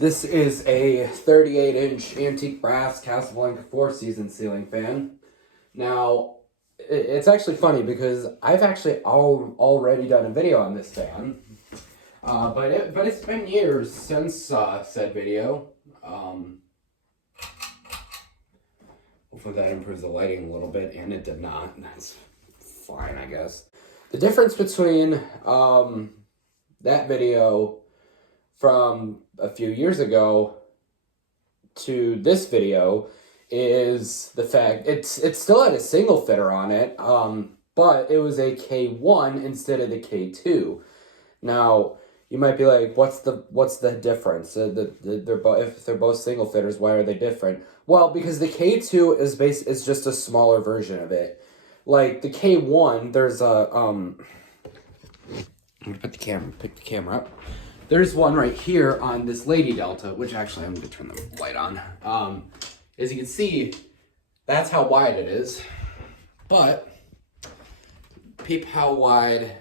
This is a 38-inch antique brass Casablanca 4-season ceiling fan. Now, it's actually funny because I've actually already done a video on this fan, but it's been years since said video. Hopefully that improves the lighting a little bit, and it did not. That's fine, I guess. The difference between that video from a few years ago to this video is the fact it still had a single fitter on it, but it was a K1 instead of the K2. Now you might be like, what's the difference? If they're both single fitters, why are they different? Well, because the K2 is just a smaller version of it. Like the K1, there's a I'm gonna pick the camera up. There's one right here on this Lady Delta, which actually I'm going to turn the light on. As you can see, that's how wide it is. But peep how wide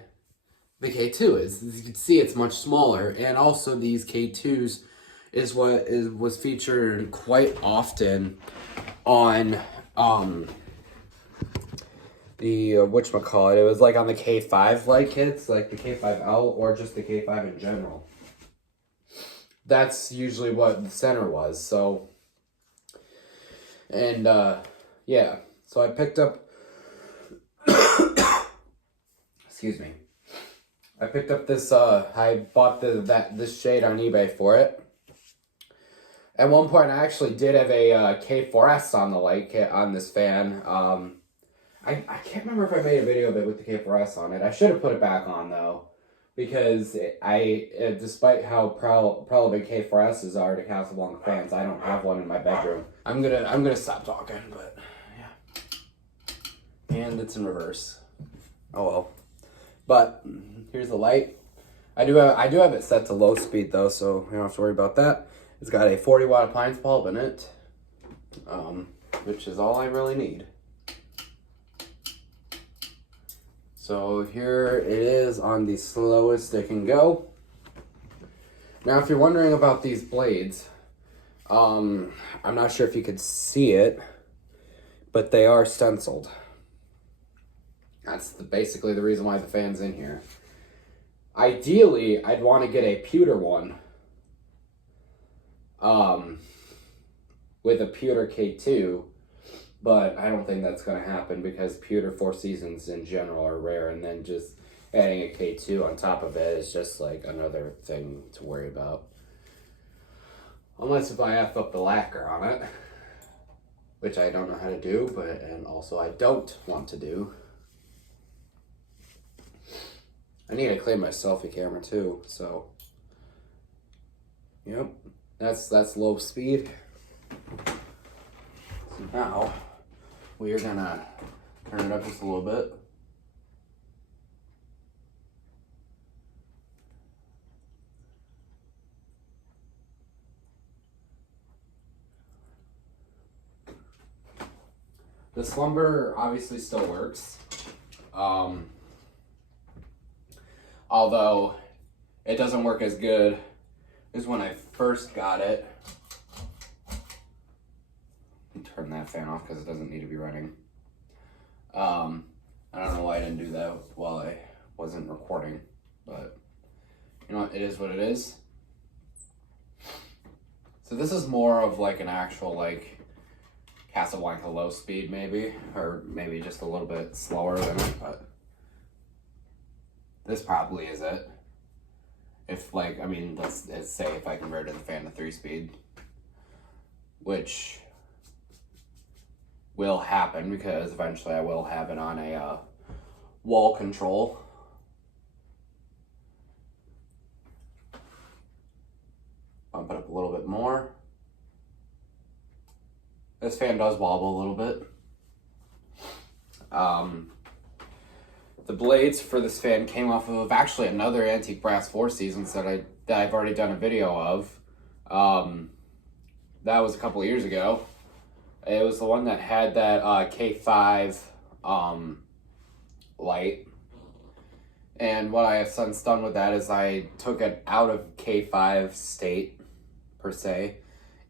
the K2 is. As you can see, it's much smaller. And also these K2s is what was featured quite often on the whatchamacallit. It was like on the K5 light kits, like the K5L or just the K5 in general. That's usually what the center was. So, and yeah, so I picked up excuse me, I picked up this I bought this shade on eBay for it. At one point I actually did have a K4S on the light kit on this fan. I can't remember if I made a video of it with the K4S on it. I should have put it back on though, because despite how relevant K4S's are to Casablanca fans, I don't have one in my bedroom. I'm gonna stop talking, but yeah. And it's in reverse. Oh well. But here's the light. I do have it set to low speed though, so you don't have to worry about that. It's got a 40-watt appliance bulb in it, which is all I really need. So here it is on the slowest it can go. Now, if you're wondering about these blades, I'm not sure if you could see it, but they are stenciled. That's basically the reason why the fan's in here. Ideally, I'd want to get a pewter one, with a pewter K2, but I don't think that's going to happen because pewter 4 seasons in general are rare, and then just adding a K2 on top of it is just like another thing to worry about. Unless if I F up the lacquer on it, which I don't know how to do, and also I don't want to do. I need to clean my selfie camera too, so yep, that's low speed. So now we are gonna turn it up just a little bit. The slumber obviously still works. Although it doesn't work as good as when I first got it. Turn that fan off because it doesn't need to be running. I don't know why I didn't do that while I wasn't recording, but you know what, it is what it is. So this is more of like an actual like Casablanca low speed maybe, or maybe just a little bit slower than it, but this probably is it. If like, I mean, let's say if I converted the fan to 3-speed, which will happen because eventually I will have it on a wall control. Bump it up a little bit more. This fan does wobble a little bit. The blades for this fan came off of actually another antique brass 4 seasons that I've already done a video of. That was a couple of years ago. It was the one that had that K5 light. And what I have since done with that is I took it out of K5 state per se,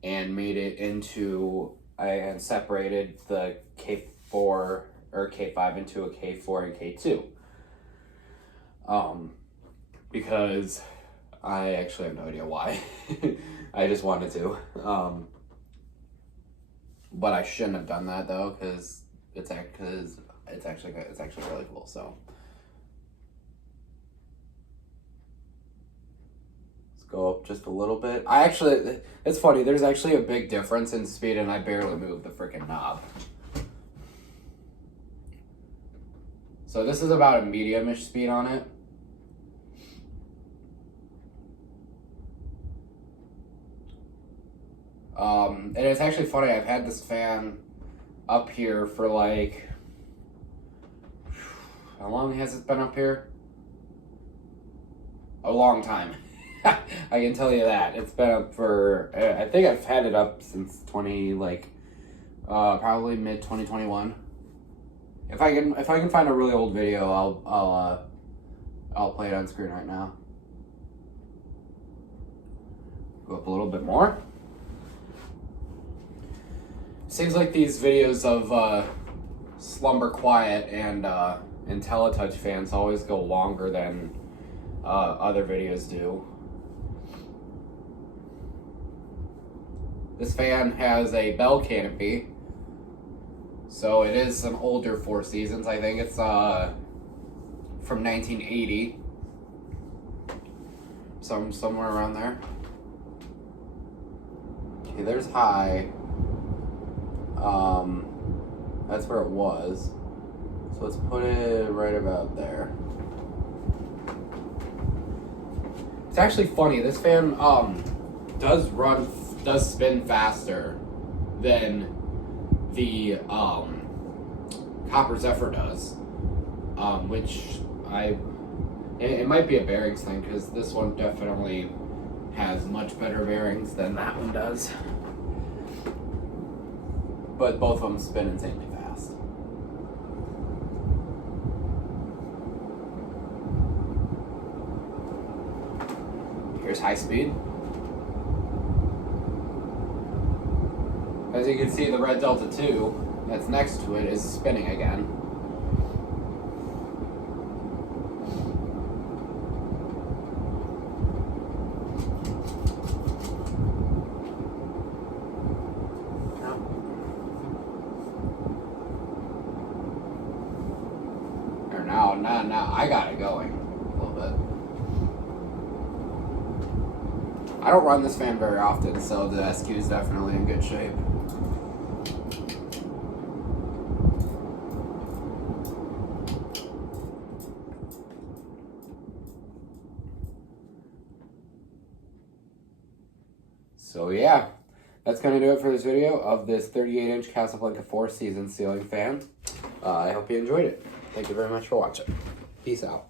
and made it into, I had separated the K4 or K5 into a K4 and K2. Because I actually have no idea why. I just wanted to. But I shouldn't have done that though, because it's actually really cool. So let's go up just a little bit. It's funny. There's actually a big difference in speed, and I barely moved the freaking knob. So this is about a medium-ish speed on it. And it's actually funny, I've had this fan up here for like, how long has it been up here? A long time. I can tell you that. It's been up for, I think I've had it up since probably mid 2021. If I can find a really old video, I'll play it on screen right now. Go up a little bit more. Seems like these videos of Slumber Quiet and IntelliTouch fans always go longer than other videos do. This fan has a bell canopy, so it is an older Four Seasons. I think it's from 1980, somewhere around there. Okay, there's high. That's where it was. So let's put it right about there. It's actually funny. This fan does spin faster than the Copper Zephyr does, which it might be a bearings thing, because this one definitely has much better bearings than that one does. But both of them spin insanely fast. Here's high speed. As you can see, the red Delta 2 that's next to it is spinning again. Now I got it going a little bit. I don't run this fan very often, so the SQ is definitely in good shape. So yeah, that's going to do it for this video of this 38-inch Casablanca 4 Seasons ceiling fan. I hope you enjoyed it. Thank you very much for watching. Peace out.